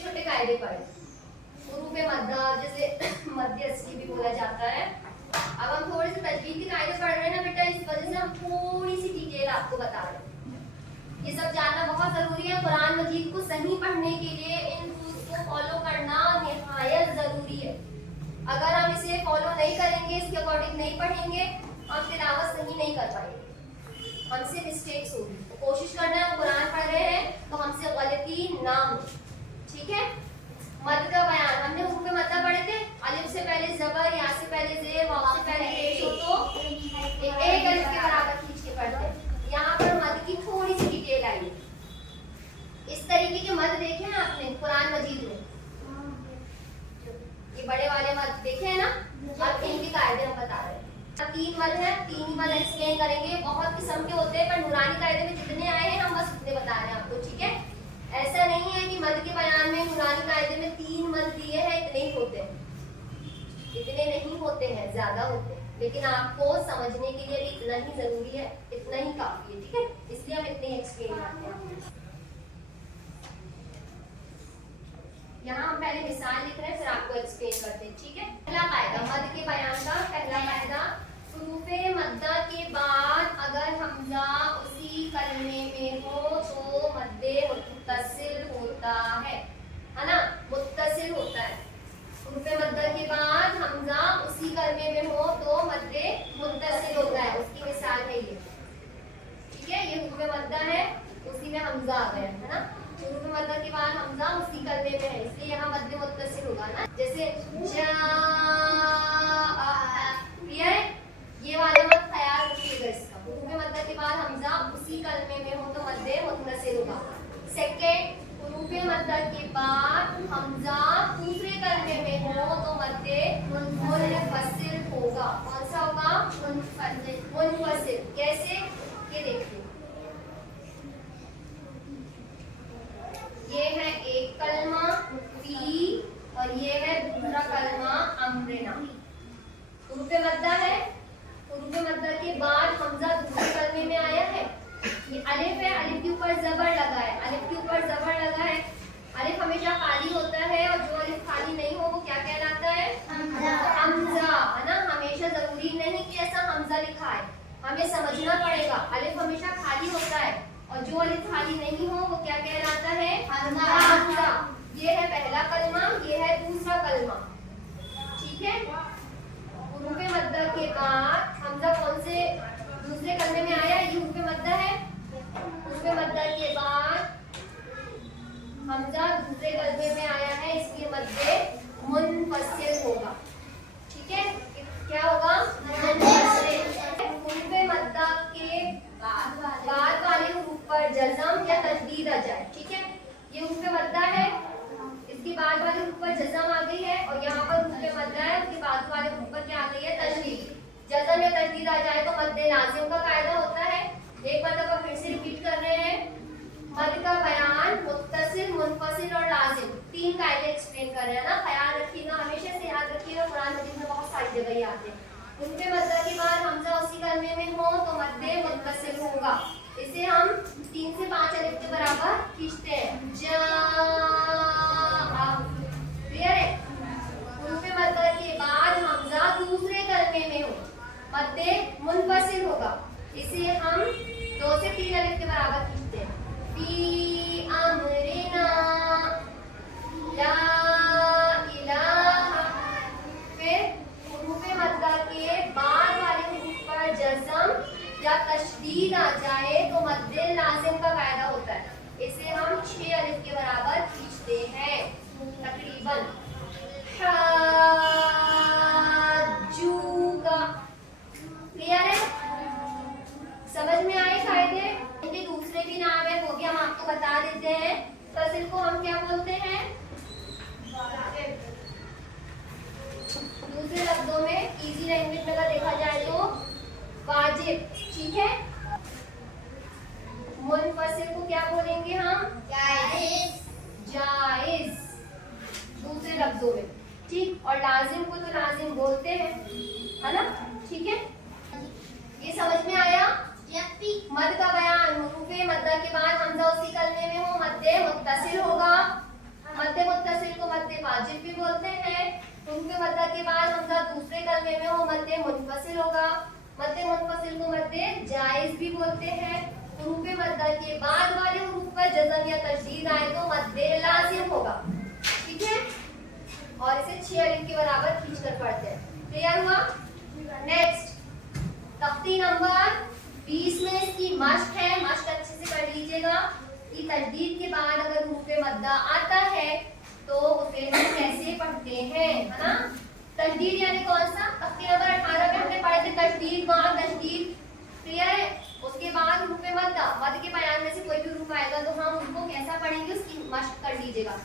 छोटे छोटे कायदे पढ़े। हुरूफ मद्दा जैसे मध्य असली भी बोला जाता है। अब हम थोड़े से तजवीद के कायदे पढ़ रहे हैं ना बेटा, इस वजह से हम थोड़ी सी डिटेल आपको बता रहे हैं। ये सब जानना बहुत जरूरी है। कुरान मजीद को सही पढ़ने के लिए इन रूल्स को फॉलो करना निहायत जरूरी है। अगर हम इसे फॉलो नहीं करेंगे, इसके अकॉर्डिंग नहीं पढ़ेंगे, हम तिलावत सही नहीं कर पाएंगे, हमसे मिस्टेक्स होगी। तो कोशिश करना है, कुरान पढ़ रहे हैं तो हमसे गलती ना हो, ठीक है। मद का बयान हमने हुरूफ मद्दा पढ़े थे। अलिफ से पहले जबर, या से पहले जेर, वाव से पहले पेश हो तो एक अलिफ के बराबर खींच के पढ़ते हैं। यहाँ पर मद की थोड़ी सी डिटेल आई है। इस तरीके के मद देखे हैं आपने कुरान मजीद में, ये बड़े वाले मद देखे हैं ना। अब इनके कायदे हम बता रहे हैं। 3 मद है, 3 ही मद एक्सप्लेन करेंगे। बहुत किस्म के होते हैं, पर नूरानी कायदे में जितने आए हैं हम बस उतने बता रहे हैं आपको, ठीक है। ऐसा नहीं है कि मद के बयान में नूरानी कायदे में 3 मद दिए हैं, इतने ही होते हैं, इतने नहीं होते हैं, ज्यादा होते हैं, लेकिन आपको समझने के लिए भी इतना ही जरूरी है, इतना ही काफी है, ठीक है। इसलिए हम इतने एक्सप्लेन करते हैं। यहाँ हम पहले मिसाल लिख रहे हैं, फिर आपको एक्सप्लेन करते हैं, ठीक है। पहला कायदा मद के बयान का पहला कायदा, हुरूफ मद्दा के बाद अगर हमजा उसी कलमे में हो तो मद्दे मुत्तसिल होता है ना, मुत्तसिल होता है। हुरूफ मद्दा के बाद हमजा उसी कलमे में हो तो मद्दे मुत्तसिल होता है। उसकी मिसाल है ये, ठीक है। ये हुरूफ मद्दा है, उसी में हमजा आ गया है ना। हुरूफ मद्दा के बाद हमजा उसी कलमे में है, इसलिए यहाँ मद्दे मुत्तसिल होगा ना। जैसे क्लियर है, ये वाला मत ख्याल रखिएगा इसका। हुरूफ मद्दा के बाद हमजा उसी कलमे में हो तो मद्दे मुत्तसिल होगा। सेकंड, हुरूफ मद्दा के बाद हमजा दूसरे कलमे में हो तो मद्दे मुनफसिल होगा। कौन सा होगा? मुनफसिल। कैसे? ये देखिए, ये है एक कलमा फी और ये है दूसरा कलमा अम्रना। हुरूफ मद्दा है, हुरूफ मद्दा के बाद हमजा दूसरे कलमे में आया है। ये अलिफ है, अलिफ के ऊपर जबर लगा है, अलिफ के ऊपर जबर लगा है। अलिफ हमेशा खाली होता है और जो अलिफ खाली नहीं हो वो क्या कहलाता है? हमजा, है ना। हमेशा जरूरी नहीं कि ऐसा हमजा लिखा है, हमें समझना पड़ेगा। अलिफ हमेशा खाली होता है और जो अलिफ खाली नहीं हो वो क्या कहलाता है? हमजा। ये है पहला कलमा, ये है दूसरा कलमा, ठीक है। हुरूफ मद्दा के बाद हमजा कौन से दूसरे कलमे में आया? ये हुरूफ मद्दा है। हुरूफ मद्दा के बाद हमजा दूसरे कलमे में आया है, इसलिए मद्दे मुनफसिल होगा, ठीक है। क्या होगा? मुनफसिल। हुरूफ मद्दा के बाद वाले हुरूफ पर जज़म या तशदीद आ जाए, ठीक है। ये हुरूफ मद्दा है, इसके बाद वाले हुरूफ पर जज़म आ गई है और यहाँ पर हुरूफ मद्दा है, उसके बाद वाले हुरूफ पर क्या आ गई है? तशदीद। जज़म या तशदीद आ जाए तो मद्दे लाजिम का कायदा होता है। एक मतलब फिर से रिपीट कर रहे हैं, मद का बयान मुत्तसिल, मुनफसिल और लाजिम, 3 कायदे एक्सप्लेन कर रहे हैं ना। ख्याल रखिएगा, हमेशा से याद रखिएगा, कुरान मजीद में बहुत सारी जगह ही आते हैं। हुरूफ मद्दा के बाद हमजा उसी कलमे में हो तो मद्दे मुत्तसिल होगा। इसे हम 3 से 5 अलिफ के बराबर खींचते हैं। क्लियर है? हुरूफ मद्दा के बाद हमजा दूसरे कलमे में हो, मद्दे मुनफसिल होगा। इसे हम 2 से 3 अलिफ के बराबर खींचते हैं। फी अम्रिना ला इलाहा। फिर हुरूफ मद्दा के बाद वाले हुरूफ पर जज़म या तशदीद आ जाए तो मद्दे लाजिम का कायदा होता है। इसे हम 6 अलिफ के बराबर खींचते हैं तकरीबन। क्लियर है? समझ में आए कायदे? इनके दूसरे भी नाम है, वो भी हम आपको बता देते हैं। फसिल को हम क्या बोलते हैं? दूसरे लफ्जों में इजी लैंग्वेज में अगर देखा जाए तो वाजिब, ठीक है। मुनफसिल को क्या बोलेंगे हम? जायज, जायज दूसरे लफ्जों में, ठीक। और लाजिम को तो लाजिम बोलते हैं, है ना, ठीक है। ये समझ में आया? मद का बयान हुरूफ मद्दा के बाद हमजा उसी कलमे में हो, मद्दे मुत्तसिल होगा। मध्य मुत्तसिल को मध्य वाजिब भी बोलते हैं। हुरूफ मद्दा के बाद हमजा दूसरे कलमे में वो मध्य मुनफसिल होगा। मध्य मुनफसिल को मध्य जायज भी बोलते हैं। हुरूफ मद्दा के बाद वाले हुरूफ पर जज़म या तशदीद आए तो मध्य लाजिम होगा। ठीक है, और इसे 6 अलिफ के बराबर खींचकर पढ़ते हैं। क्लियर हुआ? नेक्स्ट तख्ती नंबर 20 में इसकी मश्क है, मश्क अच्छे से कर लीजिएगा कि तशदीद के बाद अगर हुरूफ मद्दा आता है तो उसे हम कैसे पढ़ते हैं, है ना। तशदीद यानी कौन सा? तख्ती नंबर 18 में हमने पढ़े थे तशदीद वहां तशदीद। क्लियर है? उसके बाद हुरूफ मद्दा, मद के बयान में से कोई भी हुरूफ आएगा तो हम उनको कैसा पढ़ेंगे उसकी मश्क कर लीजिएगा।